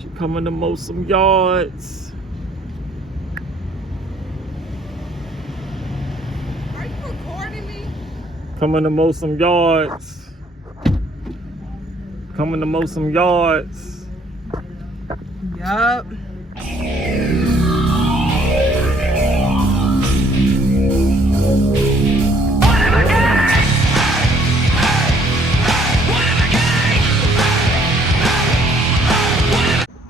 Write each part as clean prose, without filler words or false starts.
She coming to mow some yards. Are you recording me? Coming to mow some yards. Coming to mow some yards. Yup.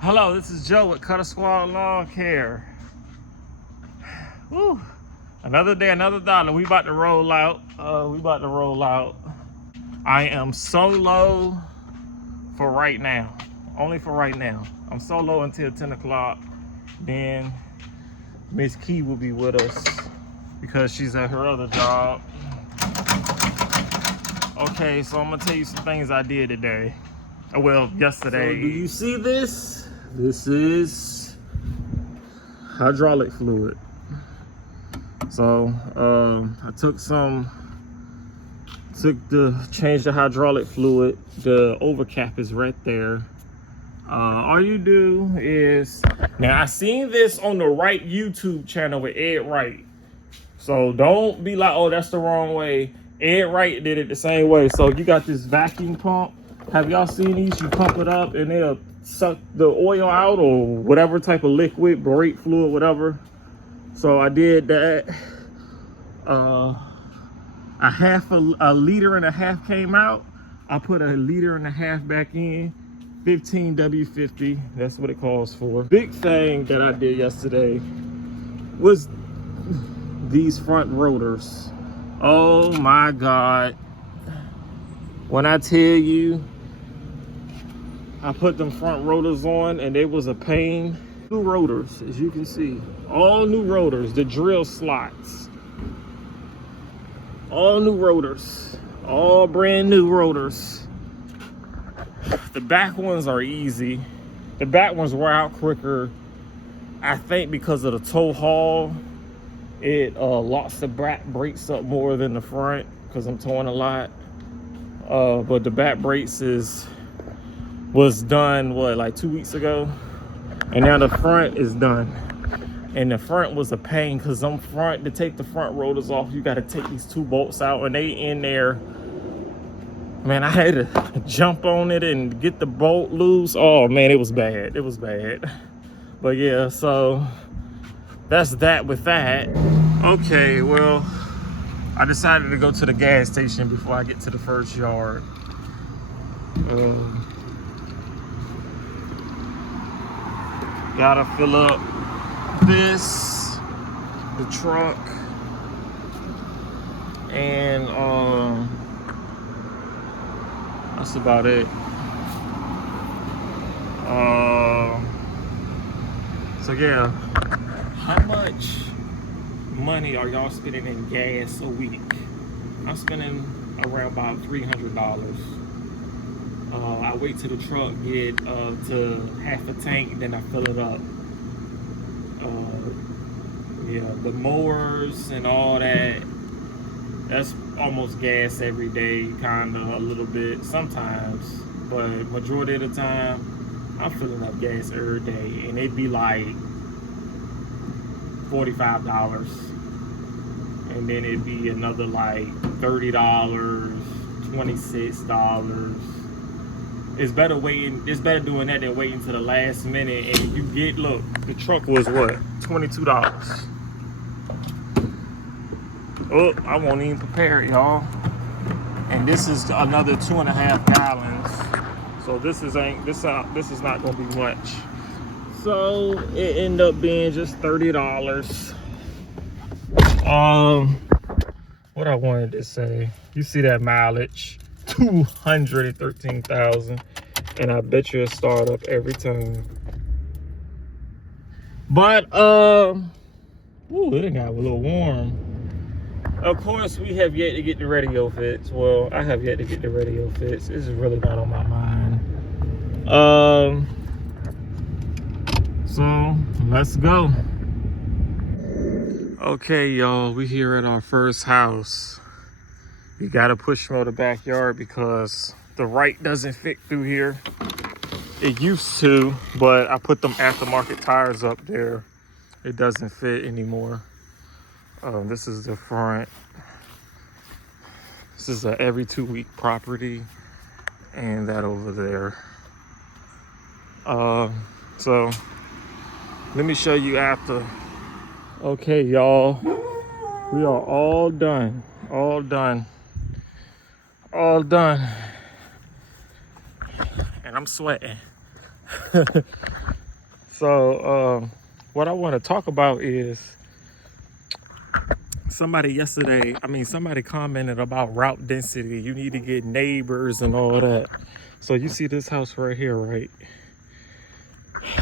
Hello, this is Joe with Cuttasquadent Lawn Care. Woo. Another day, another dollar. We about to roll out. I am solo for right now. Only for right now. I'm solo until 10 o'clock. Then Miss Key will be with us because she's at her other job. Okay, so I'm gonna tell you some things I did today. Well, yesterday. So do you see this? This is hydraulic fluid. So I changed the hydraulic fluid. The overcap is right there. All you do is, now I seen this on the Wright YouTube channel with Ed Wright. So don't be like, oh, that's the wrong way. Ed Wright did it the same way. So you got this vacuum pump. Have y'all seen these? You pump it up and they'll suck the oil out or whatever type of liquid, brake fluid, whatever. So I did that. A liter and a half came out. I put a liter and a half back in. 15 W50, that's what it calls for. Big thing that I did yesterday was these front rotors. Oh my God. When I tell you, I put them front rotors on and it was a pain. New rotors, as you can see. All new rotors, the drill slots. All new rotors. All brand new rotors. The back ones are easy. The back ones wear out quicker. I think because of the tow haul, it locks the back brakes up more than the front because I'm towing a lot. But the back brakes was done, what, like 2 weeks ago? And now the front is done. And the front was a pain because to take the front rotors off, you got to take these two bolts out and they in there. Man, I had to jump on it and get the bolt loose. Oh man, it was bad. It was bad. But yeah, so that's that with that. Okay, well, I decided to go to the gas station before I get to the first yard. Gotta fill up the truck, and that's about it. So yeah, how much money are y'all spending in gas a week? I'm spending around about $300. I wait till the truck get to half a tank, then I fill it up. Yeah, the mowers and all that, that's almost gas every day, kinda, a little bit sometimes, but majority of the time I'm filling up gas every day, and it'd be like $45, and then it'd be another like $30, $26. It's better doing that than waiting to the last minute. And you get, look, the truck was what, $22. Oh, I won't even prepare it, y'all. And this is another 2.5 gallons. So this is not gonna be much. So it ended up being just $30. What I wanted to say, you see that mileage, 213,000, and I bet you it'll start up every time. But ooh, it got a little warm. Of course, we have yet to get the radio fixed. Well, I have yet to get the radio fixed. This is really not on my mind. So let's go. Okay, y'all, we here at our first house. We got to push mow the backyard because the Wright doesn't fit through here. It used to, but I put them aftermarket tires up there. It doesn't fit anymore. This is the front. This is a every 2-week property, and that over there. So let me show you after. Okay, y'all, we are all done, and I'm sweating. So what I want to talk about is somebody commented about route density. You need to get neighbors and all that. So you see this house right here, right?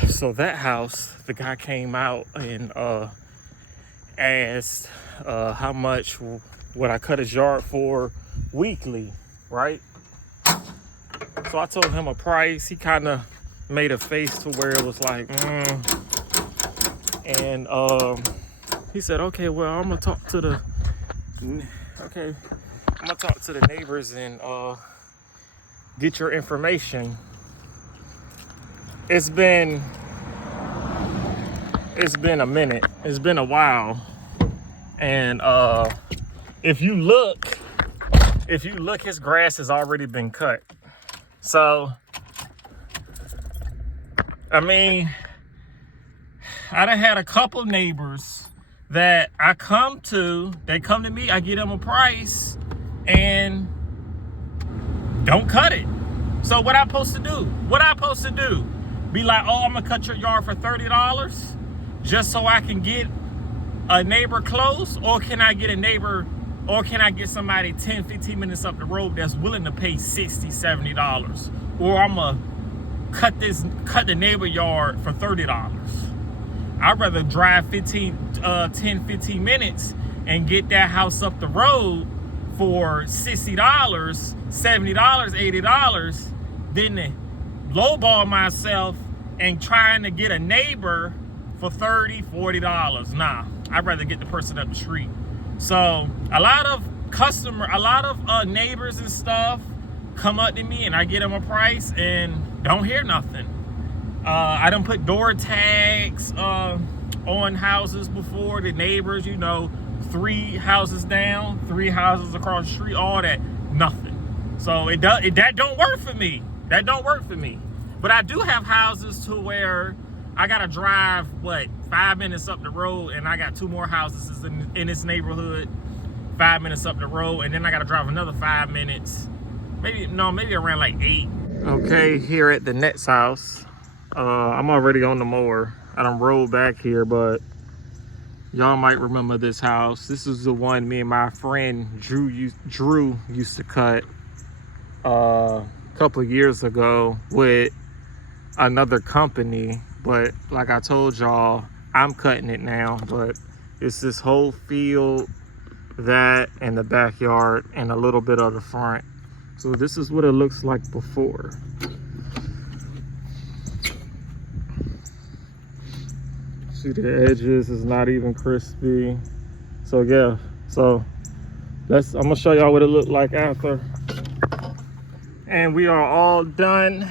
So that house, the guy came out and asked how much would I cut his yard for weekly, right? So I told him a price. He kind of made a face to where it was like, and he said, okay, well, I'm gonna talk to the neighbors and get your information. It's been a minute. It's been a while. And if you look, his grass has already been cut. So, I mean, I done had a couple neighbors that they come to me, I get them a price and don't cut it. So what I supposed to do? Be like, oh, I'm gonna cut your yard for $30 just so I can get a neighbor close? Or can I get somebody 10, 15 minutes up the road that's willing to pay $60, $70? Or I'm gonna cut the neighbor yard for $30. I'd rather drive 10, 15 minutes and get that house up the road for $60, $70, $80 than to lowball myself and trying to get a neighbor for $30, $40. Nah, I'd rather get the person up the street. So a lot of neighbors and stuff come up to me and I get them a price and don't hear nothing. I done put door tags on houses before. The neighbors, 3 houses down, 3 houses across the street, all that, nothing. So that don't work for me. But I do have houses to where I gotta drive 5 minutes up the road, and I got 2 more houses in this neighborhood, 5 minutes up the road, and then I gotta drive another 5 minutes, maybe around 8. Okay, here at the next house, I'm already on the mower. I done rolled back here, but y'all might remember this house. This is the one me and my friend Drew used to cut a couple of years ago with another company. But like I told y'all, I'm cutting it now. But it's this whole field, that and the backyard, and a little bit of the front. So this is what it looks like before. See, the edges is not even crispy. So yeah, so I'm gonna show y'all what it looked like after. And we are all done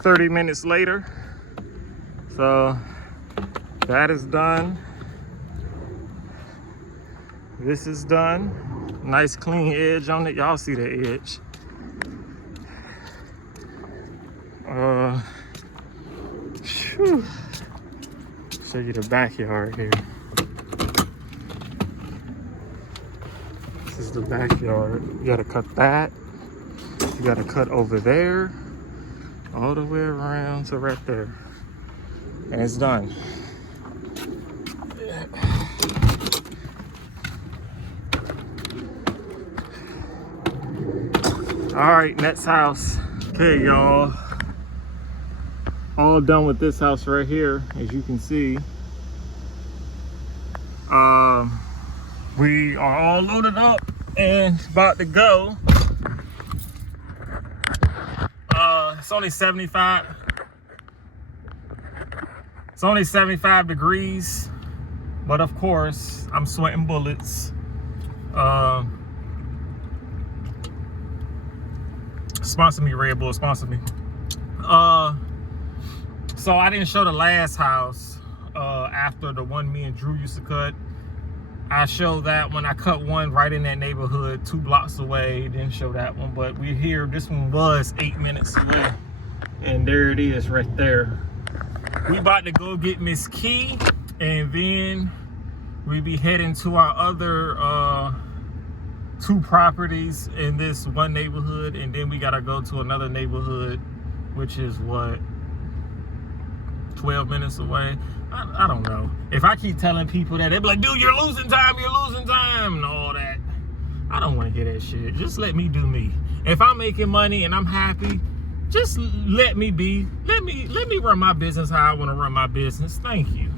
30 minutes later. So that is done. This is done. Nice clean edge on it. Y'all see the edge. Whew. Show you the backyard here. This is the backyard. You gotta cut that. You gotta cut over there, all the way around to right there. And it's done. All right, next house. Okay, y'all. All done with this house right here, as you can see. We are all loaded up and about to go. It's only 75 degrees, but of course I'm sweating bullets. Sponsor me, Red Bull, sponsor me. So I didn't show the last house after the one me and Drew used to cut. I showed that one. I cut one right in that neighborhood 2 blocks away. Didn't show that one, but we're here. This one was 8 minutes away, and there it is right there. We about to go get Miss Key, and then we be heading to our other 2 properties in this one neighborhood, and then we gotta go to another neighborhood, which is what, 12 minutes away. I don't know. If I keep telling people that, they'll be like, dude, you're losing time, and all that. I don't want to hear that shit. Just let me do me. If I'm making money and I'm happy, just let me be. Let me run my business how I want to run my business. Thank you.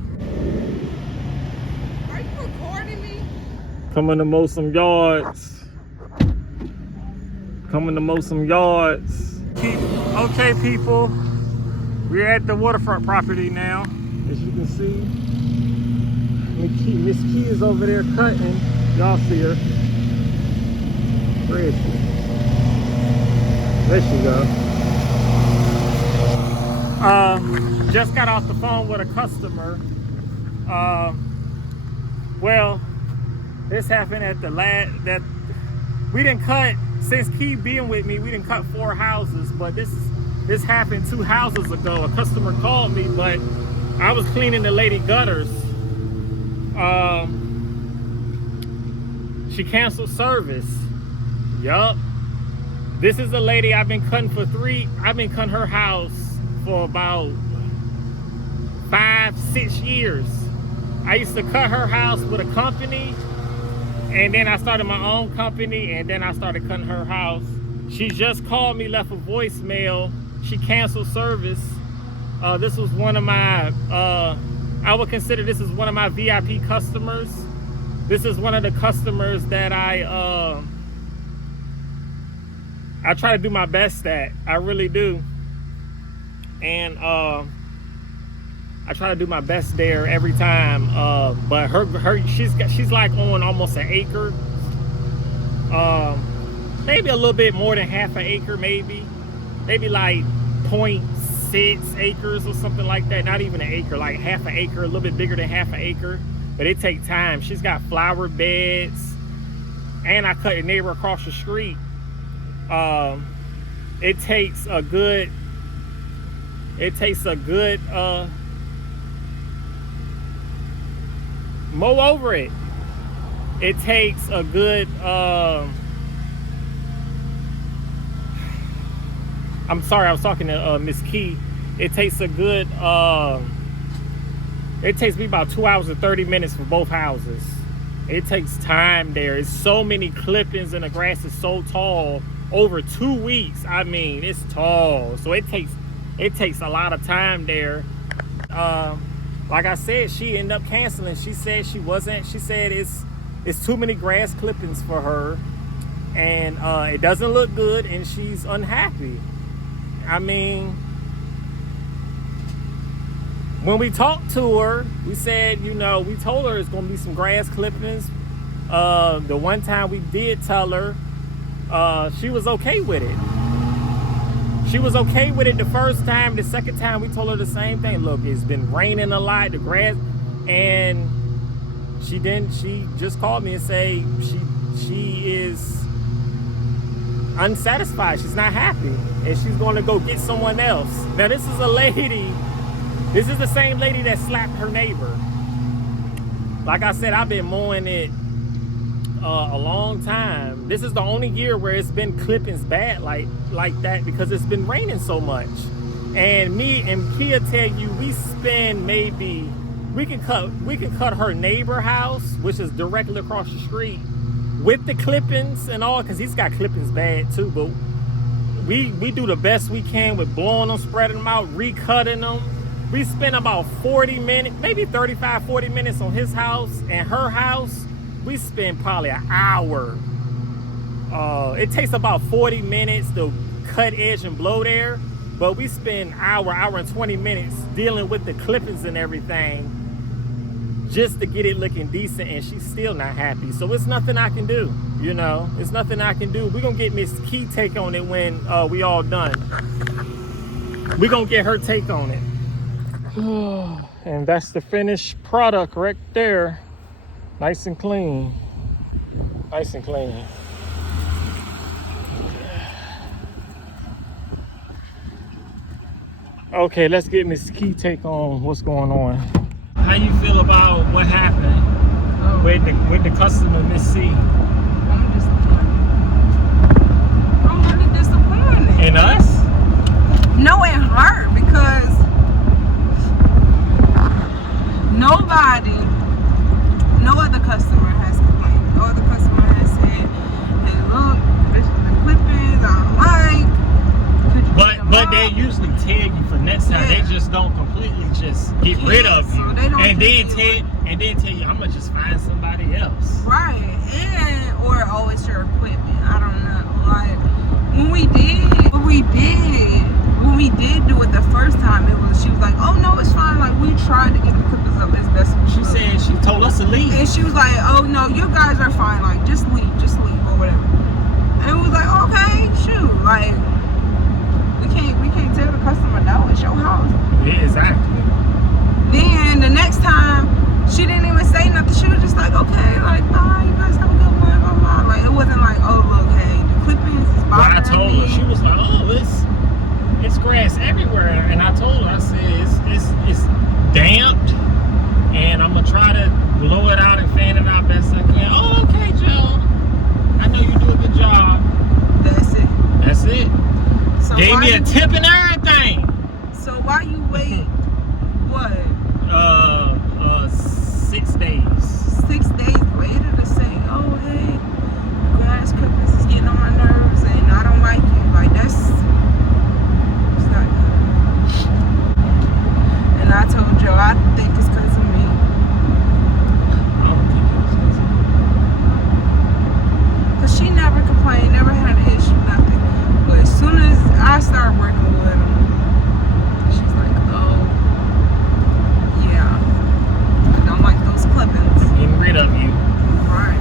Are you recording me? Coming to mow some yards. Okay, people. We're at the waterfront property now. As you can see, Miss Key is over there cutting. Y'all see her. Where is she? There she go. Just got off the phone with a customer. Well, this happened at the that we didn't cut, since Key being with me, we didn't cut 4 houses, but this happened 2 houses ago. A customer called me, but I was cleaning the lady gutters. She canceled service. Yup. This is the lady I've been cutting her house for about 5-6 years. I used to cut her house with a company, and then I started my own company, and then I started cutting her house. She just called me, left a voicemail. She canceled service. This was one of my, I would consider this is one of my VIP customers. This is one of the customers that I try to do my best at. I really do. And I try to do my best there every time. But she's like on almost an acre. Maybe a little bit more than half an acre, maybe like 0.6 acres or something like that. Not even an acre, like half an acre, a little bit bigger than half an acre. But it takes time. She's got flower beds, and I cut a neighbor across the street. It takes a good mow over it. It takes a good I'm sorry, I was talking to Miss Key. It takes a good it takes me about 2 hours and 30 minutes for both houses. It takes time there. It's so many clippings, and the grass is so tall. Over 2 weeks, I mean, it's tall. So it takes a lot of time there. Like I said, she ended up canceling. She said it's too many grass clippings for her, and it doesn't look good, and she's unhappy. I mean, when we talked to her, we said, we told her it's gonna be some grass clippings. The one time we did tell her, she was okay with it. She was okay with it the first time. The second time we told her the same thing. Look, it's been raining a lot, the grass, and she just called me and say she is unsatisfied. She's not happy, and she's going to go get someone else. Now, this is the same lady that slapped her neighbor. Like I said, I've been mowing it a long time. This is the only year where it's been clippings bad like that, because it's been raining so much. And me and Kia tell you, we can cut her neighbor house, which is directly across the street, with the clippings and all, because he's got clippings bad too. But we do the best we can with blowing them, spreading them out, recutting them. We spent about 40 minutes, maybe 35, 40 minutes on his house, and her house, we spend probably an hour. It takes about 40 minutes to cut edge and blow there, but we spend hour and 20 minutes dealing with the clippings and everything just to get it looking decent, and she's still not happy. So it's nothing I can do, it's nothing I can do. We're gonna get Miss Key take on it when we all done. We're gonna get her take on it. And that's the finished product right there. Nice and clean. Nice and clean. Okay, let's get Miss Key take on what's going on. How you feel about what happened with the customer, Miss C? I'm disappointed. I'm really disappointed. And us? No, it hurt because nobody, no other customer has complained. No other customer has said, hey, look, this is the clippings I don't like. But they usually tag you for next time. Yeah. They just don't completely just get rid of you. So they don't and then tell you, I'm gonna just find somebody else. Right, or always your equipment. I don't know. Like when we did do it the first time, she was like, oh no, it's fine. Like we tried to get the clippers up as best we could. She told us to leave. And she was like, oh no, you guys are fine. Like just leave or whatever. And it was like, okay, shoot, like we can't tell the customer no, it's your house. Yeah, exactly. Then the next time, she didn't even say nothing. She was just like, okay, like, bye, you guys have a good one, blah, blah. Like, it wasn't like, oh, look, hey, the clippings is bothering me. I told her, she was like, oh, it's grass everywhere. And I told her, I said, it's damped, and I'm gonna try to blow it out and fan it out best I can. Oh, okay, Joe. I know you do a good job. That's it. That's it. So gave me a tip and everything. So why you wait, what? 6 days. 6 days later to say, oh, hey, grass clippings is getting on my nerves and I don't like it. Like, it's not good. And I told Joe, I think it's because of me. I don't think it was because of me. Because she never complained, never had an issue, nothing. But as soon as I started working with him, she's like, oh, yeah, I don't like those clippings. Getting rid of you. Right.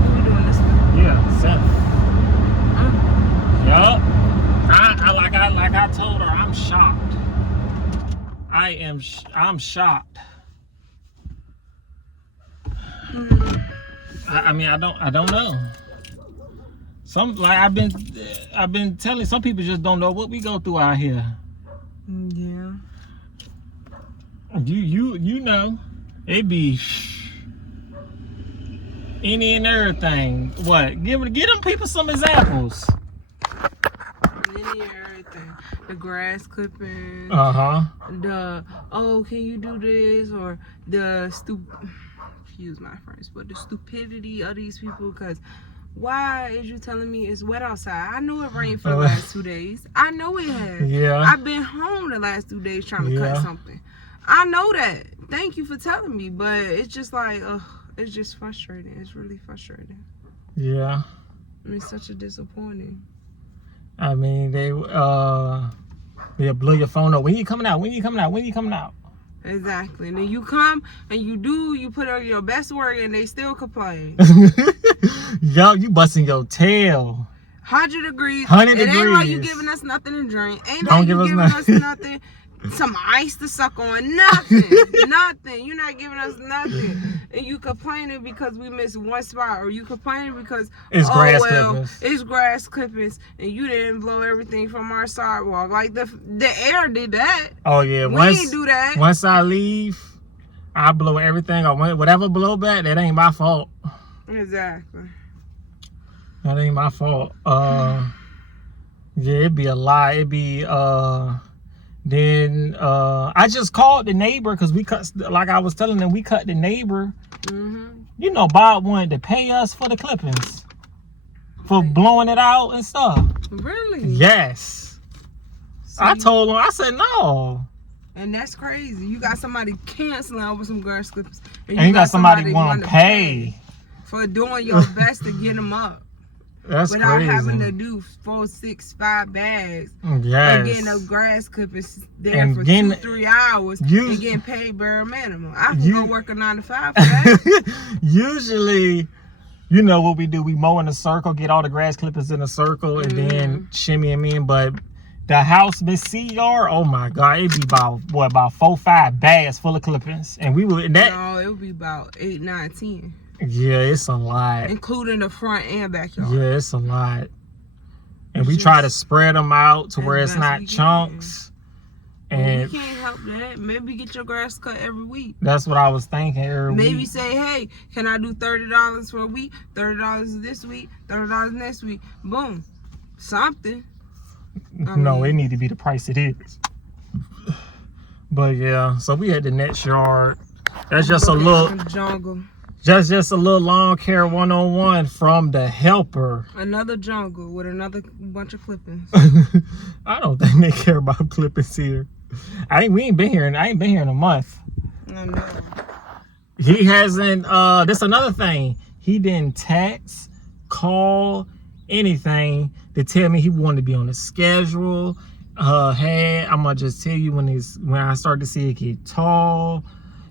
Who we doing this with? Yeah, Seth. Huh? Yup. I told her, I'm shocked. I'm shocked. I mean, I don't know. I've been telling some people just don't know what we go through out here. Yeah. You know, it be any and everything. What? Give them people some examples. Any and everything. The grass clipping. The oh, can you do this? Or the excuse my French, but the stupidity of these people. Because why is you telling me it's wet outside? I know it rained for the last 2 days. I know it has. Yeah. I've been home the last 2 days trying to cut something. I know that. Thank you for telling me, but it's just like, it's just frustrating. It's really frustrating. Yeah. I mean, such a disappointing. I mean, they'll blow your phone up. When you coming out? When you coming out? When you coming out? Exactly. And then you come and you put on your best work and they still complain. Yo, you busting your tail. 100 degrees. 100 degrees. It ain't like you giving us nothing to drink. Ain't Don't like give you us giving us nothing. Some ice to suck on. Nothing. Nothing. You're not giving us nothing. And you complaining because we missed one spot, or you complaining because it's grass clippings. It's grass clippings and you didn't blow everything from our sidewalk. Like the air did that. Oh yeah. We didn't do that. Once I leave, I blow everything or whatever blow back, that ain't my fault. Exactly. That ain't my fault. Yeah, it'd be a lie. It'd be then I just called the neighbor because we cut, like I was telling them, we cut the neighbor. You know, Bob wanted to pay us for the clippings, for blowing it out and stuff. Really? Yes. See? I told him, I said no. And that's crazy. You got somebody canceling over some grass clippings, and you got somebody want to pay for doing your best to get them up. That's without crazy. Having to do 4, 6, 5 bags. Yes. And getting a grass clippers there for 2-3 hours and getting paid bare minimum. I can go work a 9 to 5 for that. Usually, you know what we do? We mow in a circle, get all the grass clippers in a circle, and then shimmy them in. But The house Miss C yard, oh my God, it'd be about what, about 4 or 5 bags full of clippings, and we would that. No, it would be about 8, 9, 10. Yeah, it's a lot, including the front and backyard. Yeah, it's a lot, and we try to spread them out to where it's not chunks. And we can't help that. Maybe get your grass cut every week. That's what I was thinking. Maybe say, hey, can I do $30 for a week? $30 this week, $30 next week. Boom, something. No, it need to be the price it is. But yeah, so we had the next yard. That's just a little jungle. Just a little lawn care 101 from the helper. Another jungle with another bunch of clippings. I don't think they care about clippings here. I ain't been here in a month. I know. He hasn't. That's another thing. He didn't text, call, anything to tell me he wanted to be on the schedule. Hey, I'm gonna just tell you when I start to see it get tall.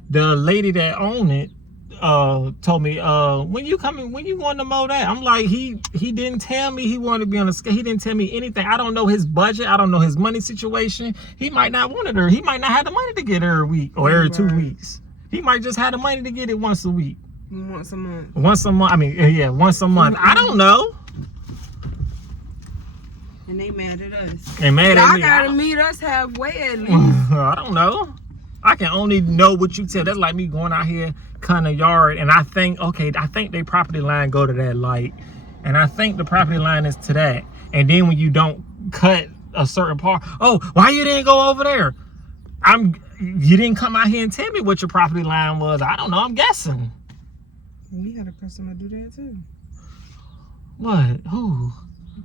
The lady that owned it told me, when you want to mow that? I'm like, he didn't tell me he wanted to be on the schedule. He didn't tell me anything. I don't know his budget. I don't know his money situation. He might not want it, or he might not have the money to get it every week or every 2 weeks. He might just have the money to get it once a week. Once a month. Once a month. I mean, yeah, once a month. I don't know. And they mad at us. They mad at me. Y'all gotta meet us halfway at least. I don't know. I can only know what you tell. That's like me going out here cutting a yard, and I think they property line go to that light, and I think the property line is to that. And then when you don't cut a certain part, oh, why you didn't go over there? You didn't come out here and tell me what your property line was. I don't know. I'm guessing. We had a customer do that too. What? Who?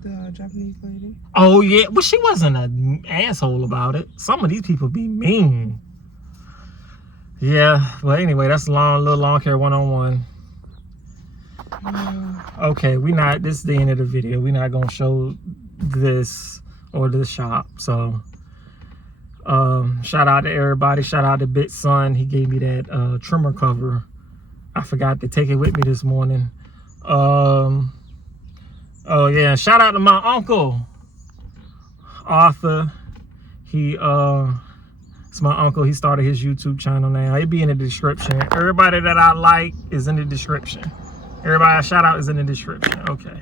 The Japanese lady. Oh yeah, well she wasn't an asshole about it. Some of these people be mean. Yeah, well anyway, that's little lawn care 101. Okay, this is the end of the video. We're not gonna show this or the shop. So shout out to everybody. Shout out to Bit Son. He gave me that trimmer cover. I forgot to take it with me this morning. Oh yeah, shout out to my uncle Arthur. It's my uncle. He started his YouTube channel now. It'll be in the description. Everybody that I like is in the description. Everybody I shout out is in the description. Okay.